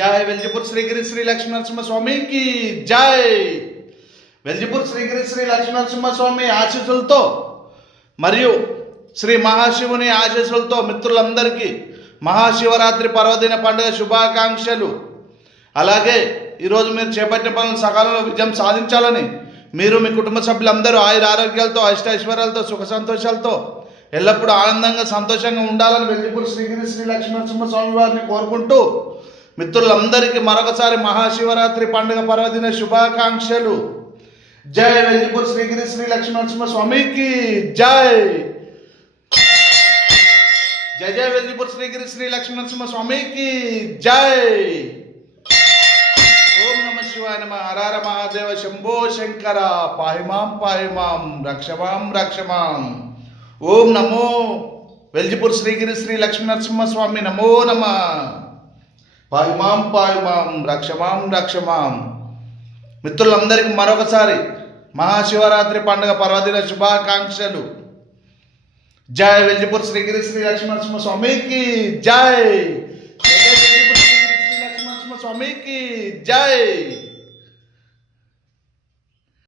జై వెల్జిపూర్ శ్రీగిరి శ్రీ లక్ష్మీనరసింహ స్వామికి జై. వెల్జిపూర్ శ్రీగిరి శ్రీ లక్ష్మీనరసింహ స్వామి ఆశీస్సులతో మరియు శ్రీ మహాశివుని ఆశీస్సులతో మిత్రులందరికీ మహాశివరాత్రి పర్వదిన పండుగ శుభాకాంక్షలు. అలాగే ఈరోజు మీరు చేపట్టిన పనులు సకాలంలో విజయం సాధించాలని, మీరు మీ కుటుంబ సభ్యులందరూ ఆయుర ఆరోగ్యాలతో అష్టైశ్వర్యాలతో సుఖ సంతోషాలతో ఎల్లప్పుడూ ఆనందంగా సంతోషంగా ఉండాలని వెల్జిపూర్ శ్రీగిరి శ్రీ లక్ష్మీనరసింహ స్వామి వారిని కోరుకుంటూ మిత్రులందరికీ మరొకసారి మహాశివరాత్రి పండుగ పర్వదిన శుభాకాంక్షలు. జై వెల్జిపూర్ శ్రీగిరి శ్రీ లక్ష్మీనరసింహ స్వామికి జై. జై జై వెల్జిపూర్ శ్రీగిరి శ్రీ లక్ష్మీనరసింహ స్వామికి జై. ఓం నమ శివాయ నమ. హర మహాదేవ శంభో శంకర. పాహిమాం రక్షమాం. ఓం నమో వెల్జిపూర్ శ్రీగిరి శ్రీ లక్ష్మీనరసింహ స్వామి నమో నమ. పాహిమాం రక్షమాం. మిత్రులందరికీ మరొకసారి మహాశివరాత్రి పండుగ పర్వదిన శుభాకాంక్షలు. జై వెల్జిపూర్ శ్రీగిరి శ్రీ లక్ష్మీనరసింహ స్వామికి జై. జై వెల్జిపూర్ శ్రీగిరి శ్రీ లక్ష్మీనరసింహ స్వామికి జై.